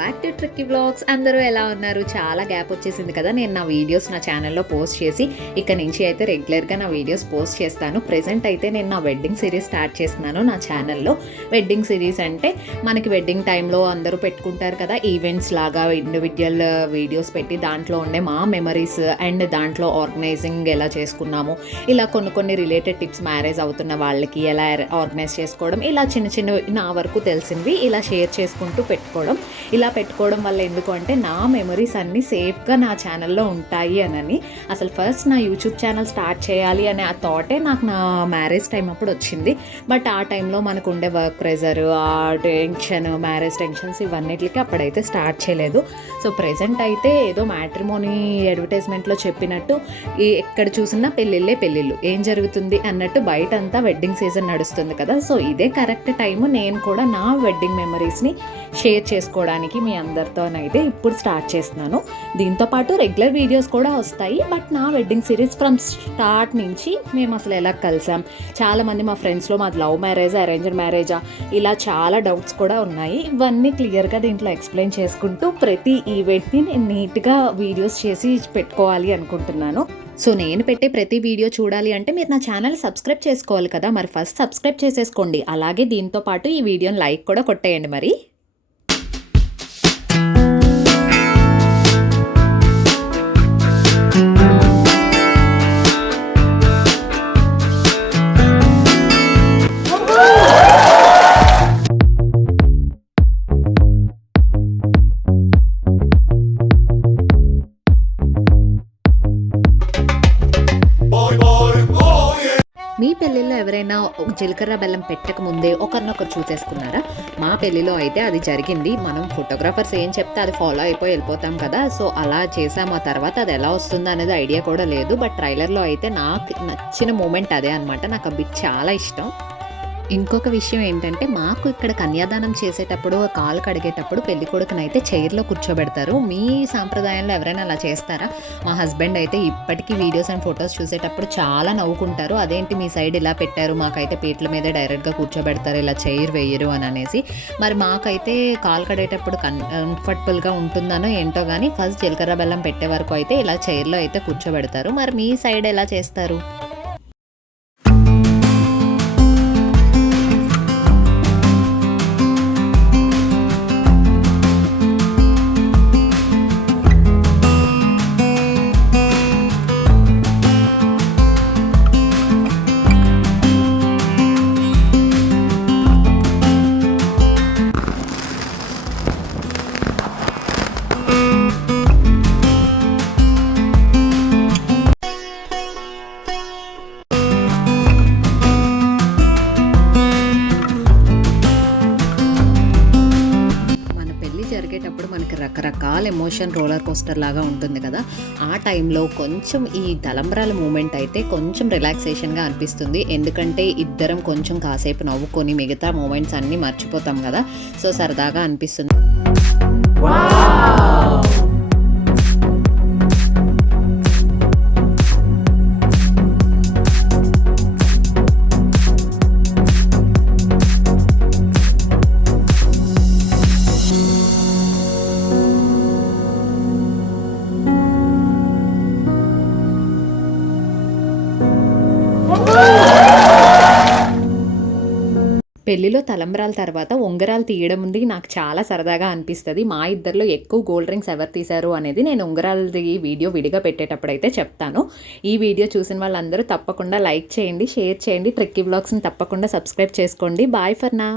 Back to tricky vlogs. అందరూ ఎలా ఉన్నారు? చాలా గ్యాప్ వచ్చేసింది కదా. నేను నా వీడియోస్ నా ఛానల్లో పోస్ట్ చేసి ఇక్కడ నుంచి అయితే రెగ్యులర్గా నా వీడియోస్ పోస్ట్ చేస్తాను. ప్రెజెంట్ అయితే నేను నా వెడ్డింగ్ సిరీస్ స్టార్ట్ చేస్తున్నాను నా ఛానల్లో. వెడ్డింగ్ సిరీస్ అంటే మనకి వెడ్డింగ్ టైంలో అందరూ పెట్టుకుంటారు కదా, ఈవెంట్స్ లాగా ఇండివిజువల్ వీడియోస్ పెట్టి దాంట్లో ఉండే మా మెమరీస్ అండ్ దాంట్లో ఆర్గనైజింగ్ ఎలా చేసుకున్నాము, ఇలా కొన్ని రిలేటెడ్ టిప్స్, మ్యారేజ్ అవుతున్న వాళ్ళకి ఎలా ఆర్గనైజ్ చేసుకోవడం, ఇలా చిన్న నా వరకు తెలిసినవి ఇలా షేర్ చేసుకుంటూ పెట్టుకోవడం. ఇలా పెట్టుకోవడం వల్ల ఎందుకు అంటే నా మెమరీస్ అన్నీ సేఫ్గా నా ఛానల్లో ఉంటాయి అని. అసలు ఫస్ట్ నా యూట్యూబ్ ఛానల్ స్టార్ట్ చేయాలి అనే ఆ థాటే నాకు నా మ్యారేజ్ టైం అప్పుడు వచ్చింది. బట్ ఆ టైంలో మనకు ఉండే వర్క్ ప్రెజర్, ఆ టెన్షన్, మ్యారేజ్ టెన్షన్స్ ఇవన్నిటికి అప్పుడైతే స్టార్ట్ చేయలేదు. సో ప్రెజెంట్ అయితే ఏదో మ్యాట్రిమోనీ అడ్వర్టైజ్మెంట్లో చెప్పినట్టు ఎక్కడ చూసినా పెళ్ళిళ్ళు ఏం జరుగుతుంది అన్నట్టు బయట అంతా వెడ్డింగ్ సీజన్ నడుస్తుంది కదా. సో ఇదే కరెక్ట్ టైము నేను కూడా నా వెడ్డింగ్ మెమరీస్ని షేర్ చేసుకోవడానికి మీ అందరితోనైతే ఇప్పుడు స్టార్ట్ చేస్తున్నాను. దీంతోపాటు రెగ్యులర్ వీడియోస్ కూడా వస్తాయి. బట్ నా వెడ్డింగ్ సిరీస్ ఫ్రమ్ స్టార్ట్ నుంచి మేము అసలు ఎలా కలిసాం, చాలామంది మా ఫ్రెండ్స్లో మాది లవ్ మ్యారేజా అరేంజ్డ్ మ్యారేజా ఇలా చాలా డౌట్స్ కూడా ఉన్నాయి. ఇవన్నీ క్లియర్గా దీంట్లో ఎక్స్ప్లెయిన్ చేసుకుంటూ ప్రతి ఈవెంట్ని నేను నీట్గా వీడియోస్ చేసి పెట్టుకోవాలి అనుకుంటున్నాను. సో నేను పెట్టే ప్రతి వీడియో చూడాలి అంటే మీరు నా ఛానల్ సబ్స్క్రైబ్ చేసుకోవాలి కదా. మరి ఫస్ట్ సబ్స్క్రైబ్ చేసేసుకోండి. అలాగే దీంతో పాటు ఈ వీడియోని లైక్ కూడా కొట్టేయండి. మరి మీ పెళ్ళిలో ఎవరైనా జీలకర్ర బెల్లం పెట్టక ముందే ఒకరినొకరు చూసేసుకున్నారా? మా పెళ్ళిలో అయితే అది జరిగింది. మనం ఫోటోగ్రాఫర్స్ ఏం చెప్తే అది ఫాలో అయిపోయి వెళ్ళిపోతాం కదా. సో అలా చేసాం. ఆ తర్వాత అది ఎలా వస్తుందో అనేది ఐడియా కూడా లేదు. బట్ ట్రైలర్లో అయితే నాకు నచ్చిన మూమెంట్ అదే అనమాట. నాకు ఆ బిట్ చాలా ఇష్టం. ఇంకొక విషయం ఏంటంటే మాకు ఇక్కడ కన్యాదానం చేసేటప్పుడు, కాలు కడిగేటప్పుడు పెళ్లి కొడుకునైతే చైర్లో కూర్చోబెడతారు. మీ సాంప్రదాయంలో ఎవరైనా అలా చేస్తారా? మా హస్బెండ్ అయితే ఇప్పటికీ వీడియోస్ అండ్ ఫొటోస్ చూసేటప్పుడు చాలా నవ్వుకుంటారు. అదేంటి మీ సైడ్ ఇలా పెట్టారు, మాకైతే పీటల మీద డైరెక్ట్గా కూర్చోబెడతారు, ఇలా చైర్ వేయరు అని అనేసి. మరి మాకైతే కాలు కడిగేటప్పుడు కంఫర్టబుల్గా ఉంటుందనో ఏంటో కానీ ఫస్ట్ జీలకర్ర బెల్లం పెట్టే వరకు అయితే ఇలా చైర్లో అయితే కూర్చోబెడతారు. మరి మీ సైడ్ ఎలా చేస్తారు? జరిగేటప్పుడు మనకి రకరకాల ఎమోషన్ రోలర్ కోస్టర్ లాగా ఉంటుంది కదా. ఆ టైంలో కొంచెం ఈ తలంబ్రాల మూమెంట్ అయితే కొంచెం రిలాక్సేషన్గా అనిపిస్తుంది. ఎందుకంటే ఇద్దరం కొంచెం కాసేపు నవ్వుకొని మిగతా మూమెంట్స్ అన్నీ మర్చిపోతాం కదా. సో సరదాగా అనిపిస్తుంది. పెళ్లిలో తలంబ్రాల తర్వాత ఉంగరాలు తీయడం ఉంది నాకు చాలా సరదాగా అనిపిస్తుంది. మా ఇద్దరిలో ఎక్కువ గోల్డ్ రింగ్స్ ఎవరు తీశారు అనేది నేను ఉంగరాలది వీడియో విడిగా పెట్టేటప్పుడు అయితే చెప్తాను. ఈ వీడియో చూసిన వాళ్ళందరూ తప్పకుండా లైక్ చేయండి, షేర్ చేయండి. ట్రిక్కీ వ్లాగ్స్ని తప్పకుండా సబ్స్క్రైబ్ చేసుకోండి. Bye for now.